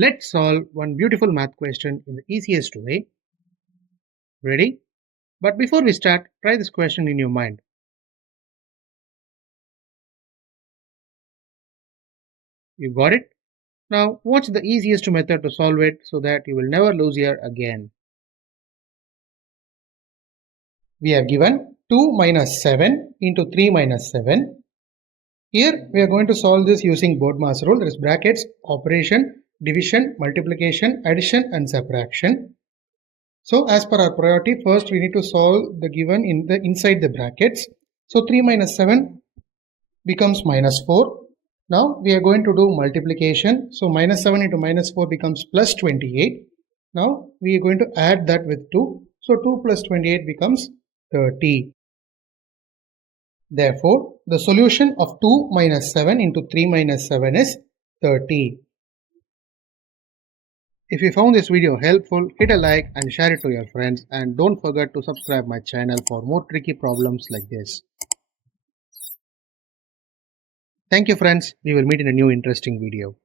Let's solve one beautiful math question in the easiest way. Ready? But before we start, try this question in your mind. You got it? Now, what's the easiest method to solve it so that you will never lose here again? We have given 2 minus 7 into 3 minus 7. Here we are going to solve this using BODMAS rule. There is brackets, operation, division, multiplication, addition and subtraction. So as per our priority, first we need to solve the given inside the brackets. So 3 minus 7 becomes minus 4. Now we are going to do multiplication. So minus 7 into minus 4 becomes plus 28. Now we are going to add that with 2. So 2 plus 28 becomes 30. Therefore, the solution of 2 minus 7 into 3 minus 7 is 30. If you found this video helpful, hit a like and share it to your friends, and don't forget to subscribe my channel for more tricky problems like this. Thank you friends, we will meet in a new interesting video.